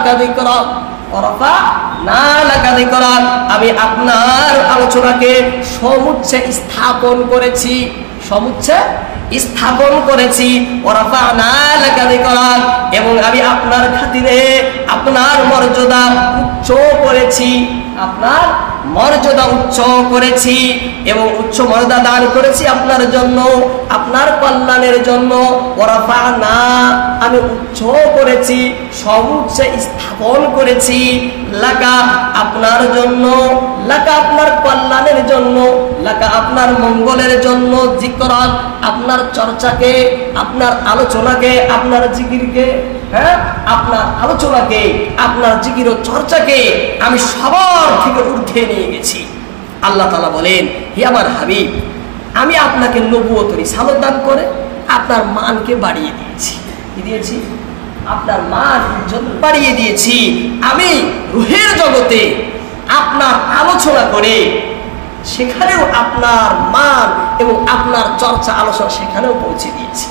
লাকা যিকরাক ওয়া রাফা'না লাকা যিকরাক। আমি আপনার আলোচনাকে সমুচ্চে স্থাপন করেছি, সমুচ্চে স্থাপন করেছি। ওয়া রাফা'না লাকা যিকরাক, এবং আমি আপনার খাতিরে আপনার মর্যাদা উচ্চ করেছি, আপনার মর্যাদা উচ্চ করেছি এবং উচ্চ মর্যাদা দান করেছি আপনার জন্য, আপনার কল্যাণের জন্য। ওয়া রাফা'না, আমি উচ্চ করেছি, সমুচ্চে স্থাপন করেছি, লাকা, আপনার জন্য, লাকা, আপনার কল্যাণের জন্য, লাকা, আপনার মঙ্গলের জন্য, যিকরাক, আপনার চর্চাকে, আপনার আলোচনাকে, আপনার জিকিরকে, হ্যাঁ, আপনার আলোচনাকে, আপনার জিকির ও চর্চাকে আমি সবার থেকে ঊর্ধ্বে নিয়ে গেছি। আল্লাহ তাআলা বলেন, হে আমার হাবিব, আমি আপনাকে নবুয়ত রিসালাত দান করে আপনার মানকে বাড়িয়ে দিয়েছি। কি দিয়েছি? আপনার মান ইজ্জত বাড়িয়ে দিয়েছি। আমি রূহের জগতে আপনার আলোচনা করে সেখানেও আপনার মান এবং আপনার চর্চা আলোচনা সেখানেও পৌঁছে দিয়েছি।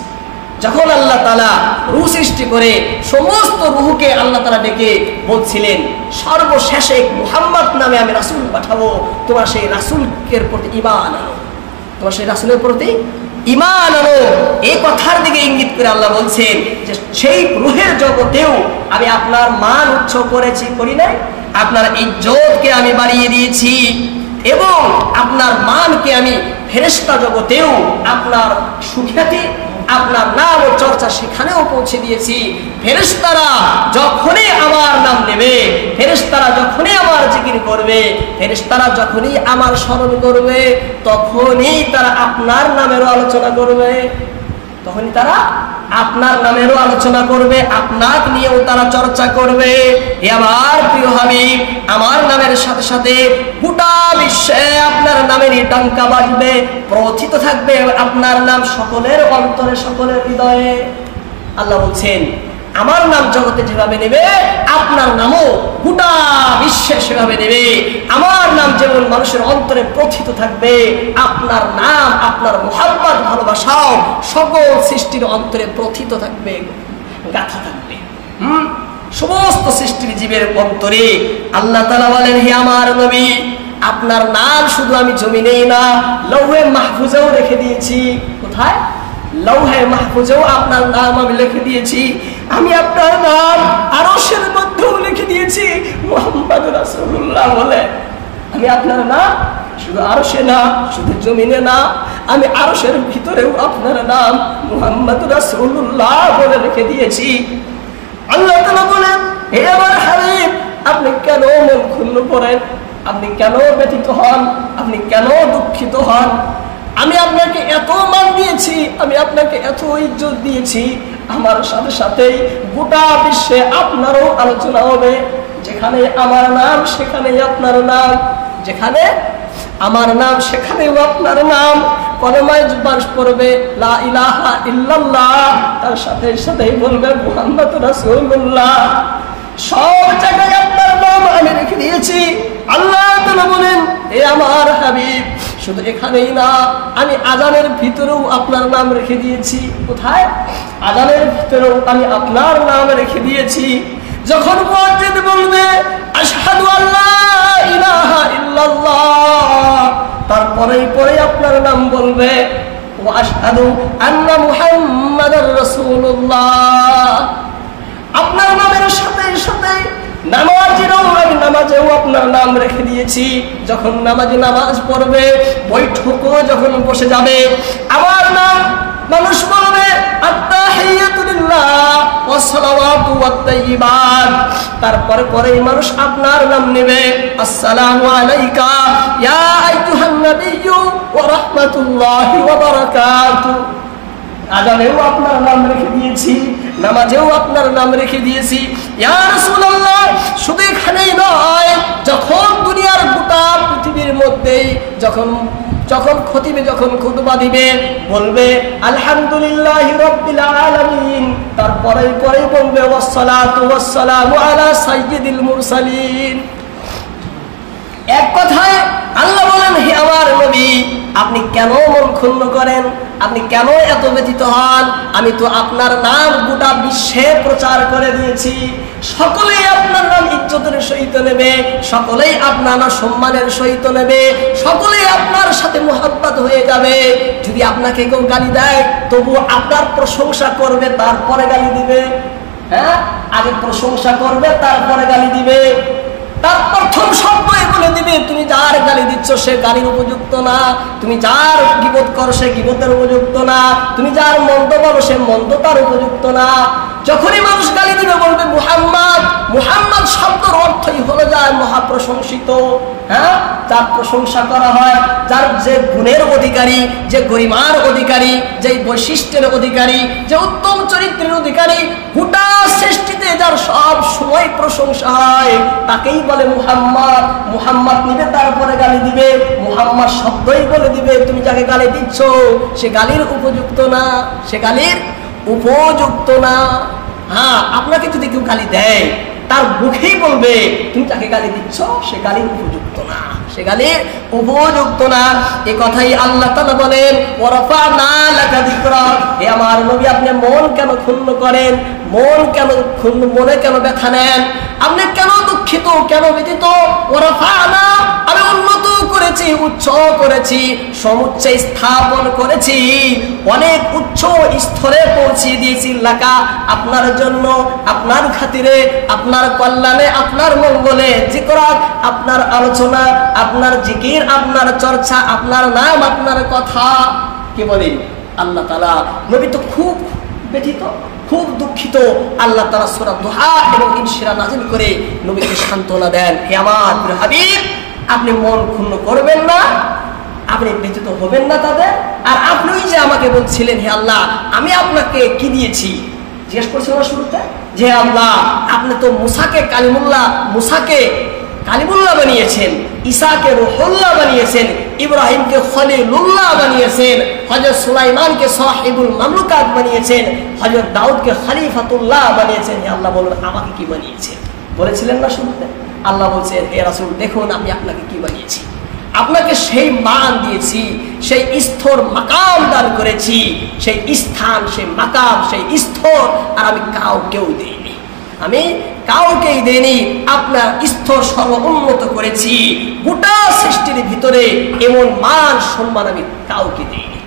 যখন আল্লাহ তাআলা রূহ সৃষ্টি করে সমস্ত রূহকে আল্লাহ তাআলা ডেকে বলছিলেন, সর্বশেষে মুহাম্মদ নামে আমি রাসূল পাঠাবো, তোমার সেই রাসূলের প্রতি ঈমান আনো, তোমার সেই রাসূলের প্রতি ঈমান আনো। এই কথার দিকে ইঙ্গিত করে আল্লাহ বলছেন যে সেই রূহের জগতেও আমি আপনার মান উচ্চ করেছি, করি নাই? আপনার ইজ্জতকে আমি বাড়িয়ে দিয়েছি এবং আপনার মানকে আমি ফেরেশতা জগতেও আপনার সুখ্যাতি, আপনার নাম ও চর্চা সেখানেও পৌঁছে দিয়েছি। ফেরেশতারা যখনই আমার নাম নেবে, ফেরেশতারা যখনই আমার জিকির করবে, ফেরেশতারা যখনই আমার স্মরণ করবে, তখনই তারা আপনার নামেরও আলোচনা করবে, তখনই তারা আপনার নামেরও আলোচনা করবে, আপনাকে নিয়েও তারা চর্চা করবে। হে আমার প্রিয় হাবিব, আমার নামের সাথে সাথে গোটা বিশ্বে আপনার নামেরই ডাঙ্কা বাজবে, প্রথিত থাকবে আপনার নাম সকলের অন্তরে, সকলের হৃদয়ে। আল্লাহ বলছেন, আমার নাম জগতে যেভাবে নেবে আপনার নামও গোটা বিশ্বে সেভাবে নেবে। আমার নাম যেমন মানুষের অন্তরে প্রথিত থাকবে, আপনার নাম, আপনার মুহাব্বত, ভালোবাসাও সকল সৃষ্টির অন্তরে প্রথিত থাকবে, গাথা থাকবে। সমস্ত সৃষ্টির জীবের অন্তরে। আল্লাহ তাআলা বলেন, হে আমার নবী, আপনার নাম শুধু আমি জমিনেই না, লৌহে মাহফুজেও রেখে দিয়েছি। কোথায়? লৌহে মাহফুজেও আপনার নাম আমি লিখে দিয়েছি। আমি আপনার নাম আরশের মধ্যেও লিখে দিয়েছি মুহাম্মদ রাসূলুল্লাহ বলে। আমি আপনার নাম শুধু আরশে না, শুধু জমিনে না, আমি আরশের ভিতরেও আপনার নাম মুহাম্মদ রাসূলুল্লাহ বলে লিখে দিয়েছি। আল্লাহ তাআলা বলেন, হে আমার হাবিব, আপনি কেন মন ক্ষুণ্ণ করেন? আপনি কেন ব্যথিত হন? আপনি কেন দুঃখিত হন? আমি আপনাকে এত মান দিয়েছি, আমি আপনাকে এত ইজ্জত দিয়েছি, আমার সাথে সাথেই গোটা বিশ্বে আপনারও আলোচনা হবে। যেখানে আমার নাম সেখানেই আপনার নাম, যেখানে আমার নাম সেখানেও আপনার নাম। কলেমায় জবান পড়বে লা ইলাহা ইল্লাল্লাহ, তার সাথে সাথেই বলবে মুহাম্মদ রাসূলুল্লাহ। সব জায়গায় আপনার নাম আমি রেখে দিয়েছি। আল্লাহ তাআলা বলেন, হে আমার হাবিব, শুধু এখানেই না, আমি আযানের ভিতরেও আপনার নাম রেখে দিয়েছি। কোথায়? আযানের ভিতরেও আমি আপনার নাম রেখে দিয়েছি। যখন মুয়াজ্জিন বলবে আশহাদু আল্লা ইলাহা ইল্লাল্লাহ, তারপরেই পরে আপনার নাম বলবে ওয়া আশহাদু আন্না মুহাম্মাদার রাসূলুল্লাহ। আপনার নামের সাথে সাথে নামাজেরও আমি নামাজেও আপনার নাম রেখে দিয়েছি। যখন নামাজে নামাজ পড়বে, বৈঠকও যখন বসে যাবে, আমার নাম মানুষ বলবে আত্তাহিয়াতু লিল্লাহ ওয়াস সালাওয়াতু ওয়াত তাইয়্যিবাত। তারপরে পরেই মানুষ আপনার নাম নেবে, আসসালামু আলাইকা ইয়া আইয়ুহান নাবিয়্যু ওয়া রাহমাতুল্লাহি ওয়া বারাকাতুহু। আযানেও আপনার নাম রেখে দিয়েছি, নামাজেও আপনার নাম রেখে দিয়েছি। ইয়া রাসূলুল্লাহ, শুধু এখানেই নয়, যখন দুনিয়ার গোটা পৃথিবীর মধ্যেই যখন খতিবে যখন খুতবা দিবে, বলবে আলহামদুলিল্লাহি রাব্বিল আলামিন, তারপরেই বলবে ওয়াসসালাতু ওয়াসসালামু আলা সাইয়্যিদিল মুরসালিন। এক কথায় আল্লাহ বলেন, হে আমার নবী, আপনি কেন মন ক্ষুণ্ণ করেন? আপনি কেন এত ব্যথিত হন? আমি তো আপনার নাম গোটা বিশ্বে প্রচার করে দিয়েছি, সকলেই আপনার নাম ইজ্জতের সহিত নেবে, সকলেই আপনার নাম সম্মানের সহিত নেবে, সকলেই আপনার সাথে মুহাব্বত হয়ে যাবে। যদি আপনাকে কেউ গালি দেয় তবু আপনার প্রশংসা করবে, তারপরে গালি দিবে। হ্যাঁ, আগে প্রশংসা করবে তারপরে গালি দিবে। তার প্রথম শব্দই বলে দিবে তুমি যার গালি দিচ্ছ সে গালির উপযুক্ত না, তুমি যার গীবত করো সে গীবতের উপযুক্ত না, তুমি যার মন্দ বলো সে মন্দতার উপযুক্ত না। যখনই মানুষ গালি দিবে বলবে মুহাম্মদ। মুহাম্মদ শব্দের অর্থই হলো যায় মহাপ্রশংসিত। হ্যাঁ, যার প্রশংসা করা হয়, যার যে গুণের অধিকারী, যে গরিমার অধিকারী, যে বৈশিষ্ট্যের অধিকারী, যে উত্তম চরিত্রের অধিকারী, গোটা সৃষ্টিতে যার সব সময় প্রশংসা হয় তাকেই বলে মুহাম্মদ। মুহাম্মদ নিবে তারপরে গালি দিবে, মুহাম্মদ শব্দই বলে দিবে তুমি যাকে গালি দিচ্ছ সে গালির উপযুক্ত না, সে গালির উপযুক্ত না। হ্যাঁ, আপনাকে যদি কেউ গালি দেয় তার মুখেই বলবে তুমি যাকে গালি দিচ্ছ সে গালির উপযুক্ত না, সে গালির উপযুক্ত না। এই কথাই আল্লাহ তাআলা বলেন ওয়ারাফা'না লাকা যিকরাক। হে আমার নবী, আপনি মন কেন ক্ষুণ্ণ করেন? মন কেন ক্ষুণ্ণ, মনে কেন ব্যথা নেন? আপনি কেন দুঃখিত, কেন ব্যথিত? ওয়ারাফা'না, আমি উন্নত করেছি, উচ্চ করেছি, সমুচ্চ স্থাপন করেছি, অনেক উচ্চ স্তরে পৌঁছে দিয়েছি লাকা, আপনার জন্য, আপনার খাতিরে, আপনার কল্যাণে, আপনার মঙ্গলে। যিকরাক, আপনার আলোচনা, আপনার জিকির, আপনার চর্চা, আপনার নাম, আপনার কথা। কি বলি আল্লাহ তাআলা, নবী তো খুব ব্যথিত, খুব দুঃখিত। আল্লাহ তাআলা সূরা দুহা এবং ইনশিরা নাযিল করে নবীকে সান্ত্বনা দেন, হে আমার প্রিয় হাবিব, আপনি মন ক্ষুণ্ণ করবেন না, আপনি ব্যথিত হবেন না তাদের। আর আপনি যে আমাকে বলছিলেন হে আল্লাহ আমি আপনাকে কি দিয়েছি, জিজ্ঞেস করছিলেন শুরুতে যে আল্লাহ আপনি তো মুসাকে কালিমুল্লাহ বানিয়েছেন, ঈসাকে রূহুল্লাহ বানিয়েছেন, ইব্রাহিমকে খলিলুল্লাহ বানিয়েছেন, হযরত সুলাইমানকে সাহিবুল মামলুকাত বানিয়েছেন, হযরত দাউদকে খলিফাতুল্লাহ বানিয়েছেন। হে আল্লাহ বলুন আমাকে কি বানিয়েছেন? বলেছিলেন না শুরুতে? আল্লাহ বলছেন হে রাসূল দেখুন আমি আপনাকে কি বানিয়েছি, আপনাকে সেই মান দিয়েছি, সেই স্তর মাকাম দান করেছি, সেই স্থান, সেই মাকাম, সেই স্তর আর আমি কাউকেও দেইনি, আমি কাউকেই দেইনি। আপনার স্তর সর্বোন্নত করেছি, গোটা সৃষ্টির ভিতরে এমন মান সম্মান আমি কাউকে দেইনি।